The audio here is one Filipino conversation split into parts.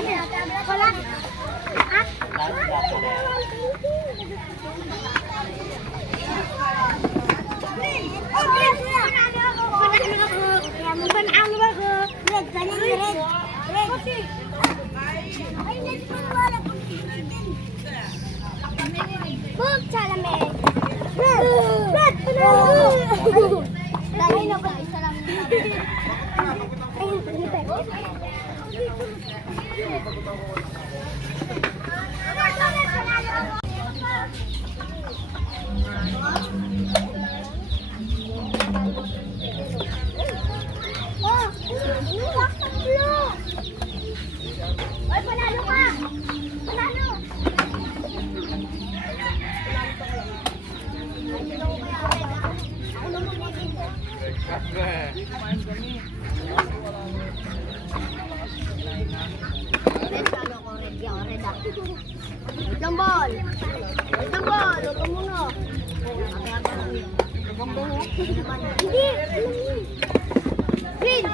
Wala. Ha? Ay, panalo ka! Panalo! Wait lang, ball! Wait lang, ball! Huwag ka muna! Hindi! Green!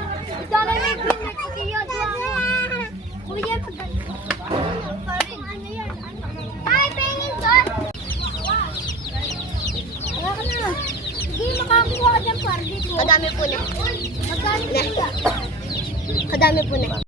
Dala na yung green na kasiyo! Kuya, ano yan? Ay, pengin ka! Wala ka na! Hindi makakuha ka dyan, Pardi. Kadami po na. Magkano siya? Kadami po na.